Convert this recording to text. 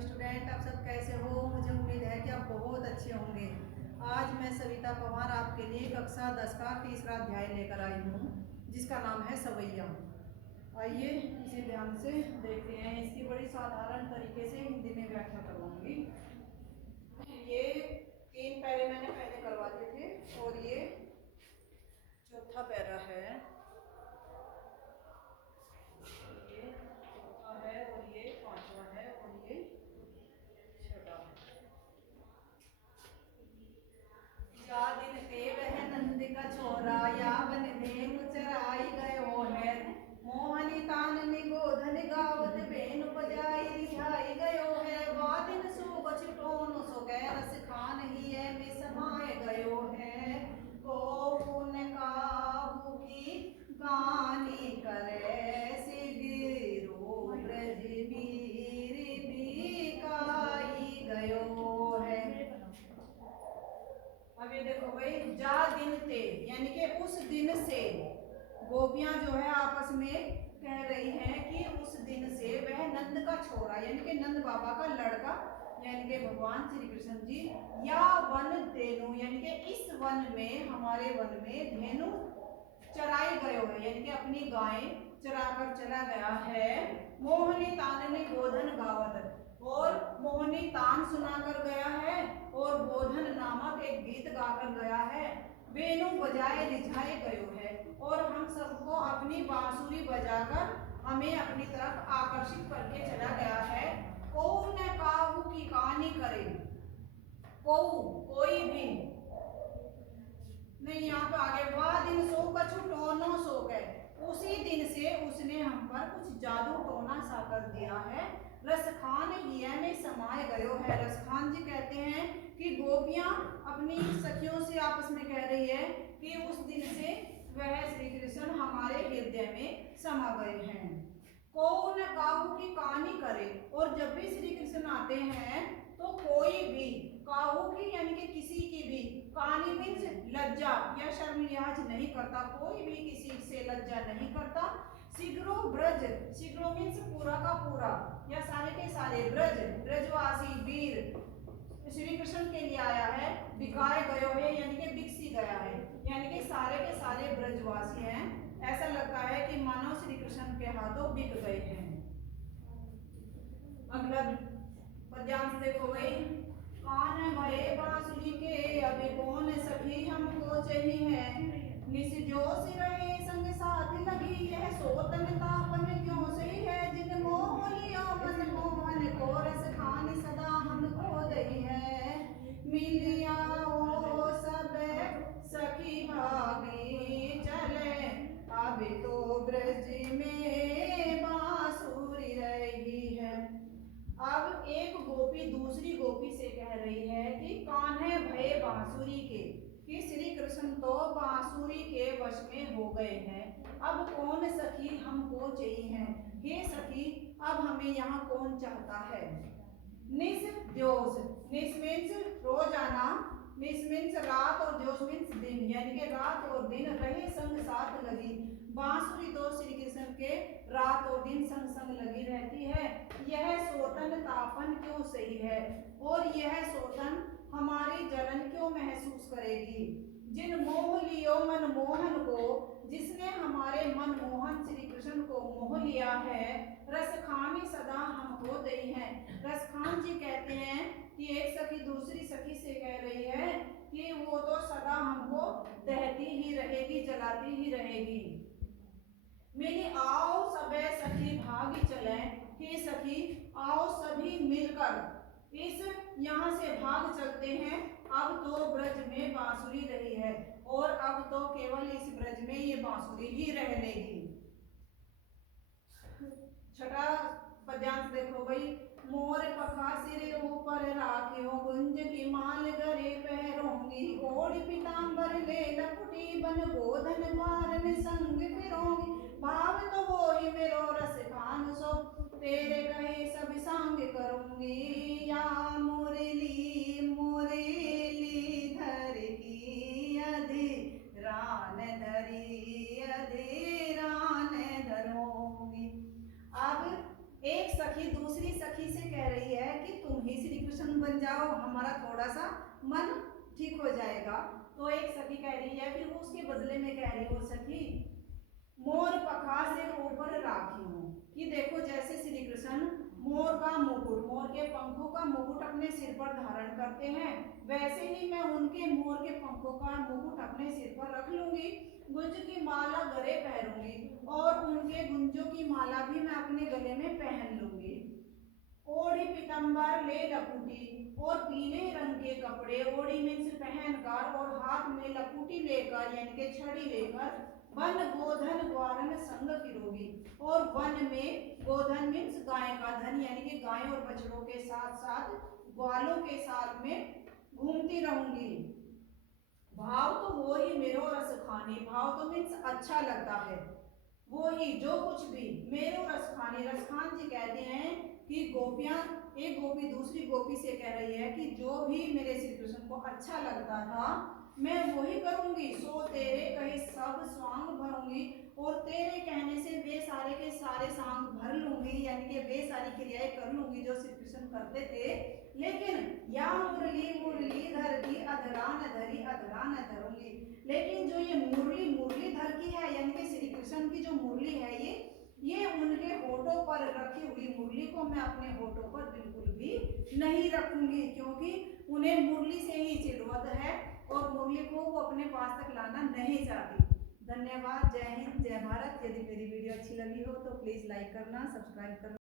Student, आप सब कैसे हो? मुझे उम्मीद है कि आप बहुत अच्छे होंगे। आज मैं सविता पवार आपके लिए कक्षा 10 का तीसरा अध्याय लेकर आई हूँ, जिसका नाम है सवैया। आइए इसे ध्यान से देखते हैं। इसकी बड़ी साधारण तरीके से हिंदी में व्याख्या करवाऊंगी। ये 3 पैरे मैंने पहले करवा दिए थे और ये चौथा पैरा है, ये चौथा है और ये पांचवा है और ये छठा है। जा दिन ते वह नंद का छोरा, या बन धेनु चराई गयो है। मोहनी तान निगोधन गावत बेन बजाई रिझाई गयो है। वा दिन सो बछटोन सो गै रस खान ही है में समाए गयो है। को पुन काबू की गानी करे सिगिरो ब्रज वीर बिकाई गयो है। अब ये देखो भाई, जा दिन ते यानी कि उस दिन से गोपियां जो है आपस में कह रही हैं कि उस दिन से वह नंद का छोरा यानी कि नंद बाबा का लड़का यानी कि भगवान श्री कृष्ण जी, या वन धेनु यानी कि इस वन में, हमारे वन में धेनु चराई गयो है यानी कि अपनी गायें चराकर चला गया है। मोहनी तान ने गोधन गावत, और मोहनी तान सुनाकर गया है और गोधन नामक एक गीत गाकर गया है। वेणु बजाए रिझाए गयो है, और हम सबको अपनी बांसुरी बजाकर हमें अपनी तरफ आकर्षित करके चला गया है। कौन न काहू की कहानी करे, कोई भी नहीं। यहाँ पे आगे वह दिन सो कछु टोनो सो गए, उसी दिन से उसने हम पर कुछ जादू टोना सा कर दिया है। रसखान हिय में समाये गयो है। रसखान जी कहते हैं कि गोपियां अपनी सखियों से आपस में कह रही है कि उस दिन से वह श्री कृष्ण हमारे हृदय में समा गए हैं। कौन काहू की कहानी करे, और जब भी श्री कृष्ण आते हैं तो कोई भी, काहू की यानी कि किसी की भी, कहानी मीन्स लज्जा या शर्म लिहाज नहीं करता, कोई भी किसी से लज्जा नहीं करता। शीघ्रो ब्रज, शीघ्रो मीन्स पूरा का पूरा या सारे के सारे, ब्रज ब्रजवासी वीर श्री कृष्ण के लिए आया है। बिकाए गयो है यानी कि बिकसी गया है, यानी कि सारे के सारे ब्रजवासी हैं। ऐसा लगता है कि मानो श्री कृष्ण के हाथों बिक गए हैं। अगला पद्यांश देखो भाई, कान भये बांसुरी के अभी कौन सखी हमको चाहिए। निस जोश रहे संग साथ लगी यह सोतन तापन क्यों सही है। जिन मोह लियो मन मोहन को रस खान सदा हमको दई है। मिलिया ओ सब सखी भागी चले, अभी तो ब्रज में बांसुरी रही है। अब एक गोपी दूसरी गोपी से कह रही है कि कान्हे भये बांसुरी के, कि श्री कृष्ण तो बांसुरी के वश में हो गए हैं। अब कौन सखी हमको चाहिए हैं। हे सखी, अब हमें यहाँ कौन चाहता है। निस जोश, निस मीन्स रोजाना, निस मीन्स रात और जोश मीन्स दिन, यानी कि रात और दिन रहे संग साथ लगी। बांसुरी तो श्री कृष्ण के रात और दिन संग संग लगी रहती है। यह सोतन तापन क्यों सही है, और यह सोतन हमारी जलन क्यों महसूस करेगी। जिन मोह लियो मन मोहन को, जिसने हमारे मन मोहन श्री कृष्ण को मोह लिया है। रसखानी सदा हमको दई है। रसखान जी कहते हैं कि एक सखी दूसरी सखी से कह रही है कि वो तो सदा हमको दहती ही रहेगी, जलाती ही रहेगी। मेरी आओ सबे सखी भागी चले, हे सखी आओ सभी मिलकर इस यहाँ से भाग चलते हैं। अब तो ब्रज में बांसुरी रही है, और अब तो केवल इस ब्रज में ये बांसुरी ही रह लेगी। छठा पद्यांश देखो भाई, मोर पखा सिर ऊपर राखियो, गुंज की माल गरे पहरोंगी। ओढ़ पीताम्बर ले लपटी बन गोधन मारन संग फिरोंगी। भाव तो वो ही मेरो रस खान सो, तेरे कहे सब सांग करूंगी। या मुरली मुरली धर की अधिरान धरी अधिरान धरूंगी। अब एक सखी दूसरी सखी से कह रही है कि जाओ, हमारा थोड़ा सा मन ठीक हो जाएगा। तो एक सखी कह रही है, फिर वो उसके बदले में कह रही हो सखी, मोर पखा से ऊपर राखी हूँ, कि देखो जैसे श्री कृष्ण मोर का मुकुट, मोर के पंखों का मुकुट अपने सिर पर धारण करते हैं, वैसे ही मैं उनके मोर के पंखों का मुकुट अपने सिर पर रख लूंगी, गुंज की माला गले पहनूंगी और उनके गुंजों की माला भी मैं अपने गले में पहन लूंगी। ओढ़ी पीतम्बर ले लपूटी, और पीले रंग के कपड़े, ओढ़ी मीन्स पहनकर और हाथ में लपूटी लेकर यानी कि छड़ी लेकर, वन गोधन ग्वालन संग फिरोगी, और वन में गोधन मीन्स गाय का धन यानी कि गाय और बछड़ों के साथ साथ ग्वालों के साथ में घूमती रहूंगी। भाव तो हो ही मेरो रस खाने, भाव तो मीन्स अच्छा लगता है, वो ही जो कुछ भी मेरो रस खाने। रसखान जी कहते हैं कि गोपियां, एक गोपी दूसरी गोपी से कह रही है कि जो भी मेरे श्री कृष्ण को अच्छा लगता था मैं वही करूंगी, सो तेरे कहे सब स्वांग भरूंगी, और तेरे कहने से वे सारे के सारे सांग भर लूंगी, यानी कि वे सारी क्रियाएं कर लूंगी जो श्री कृष्ण करते थे। लेकिन या मुरली मुरलीधर की अधरान धरी अधरान धरूंगी, लेकिन जो ये मुरली मुरलीधर की है यानी कि श्री कृष्ण की जो मुरली है ये उनके होठों पर रखी हुई मुरली को मैं अपने होठों पर बिल्कुल भी नहीं रखूंगी, क्योंकि उन्हें मुरली से ही चिड़वत है और मुरली को वो अपने पास तक लाना नहीं चाहती। धन्यवाद। जय हिंद, जय भारत। यदि मेरी वीडियो अच्छी लगी हो तो प्लीज़ लाइक करना, सब्सक्राइब करना।